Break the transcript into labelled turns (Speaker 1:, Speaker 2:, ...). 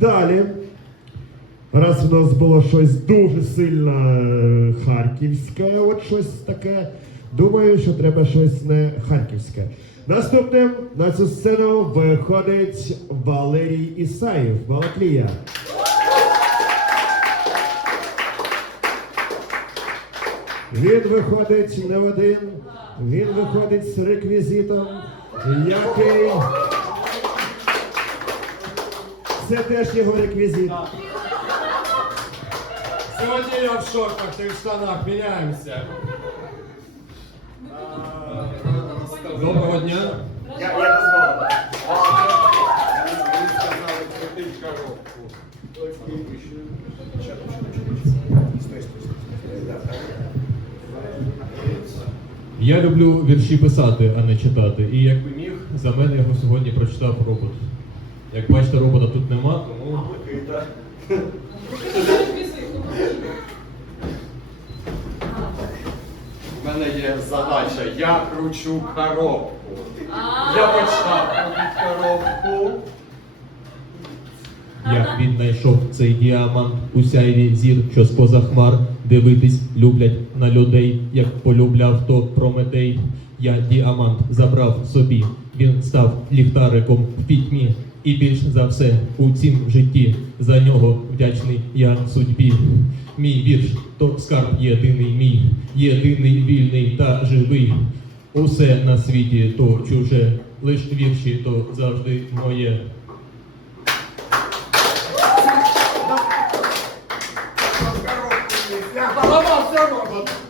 Speaker 1: Далі. Раз в нас було щось дуже сильно е, харківське, от щось таке. Думаю, що треба щось не харківське. Наступним на цю сцену виходить Валерій Ісаєв, Балаклія. Він виходить не один, він виходить з реквізитом, який. Це теж його реквізит.
Speaker 2: Сегодня я в шортах, ты в штанах, меняемся. Доброго дня.
Speaker 3: Я, я.
Speaker 2: Я люблю вірші писати, а не читати. І якби міг, за мене його сьогодні прочитав робот. Як бачите, робота тут нема, тому.
Speaker 3: У мене є задача, я кручу коробку. Я почав крутити коробку.
Speaker 2: Як він знайшов цей діамант у сяйві зір, що з-поза хмар дивитись люблять на людей, як полюбляв то Прометей. Я діамант забрав собі, він став ліхтариком в пітьмі. І більш за все у цім житті за нього вдячний я судьбі. Мій вірш то скарб єдиний мій, єдиний вільний та живий. Усе на світі то чуже, лиш вірші то завжди моє.
Speaker 3: Поламався!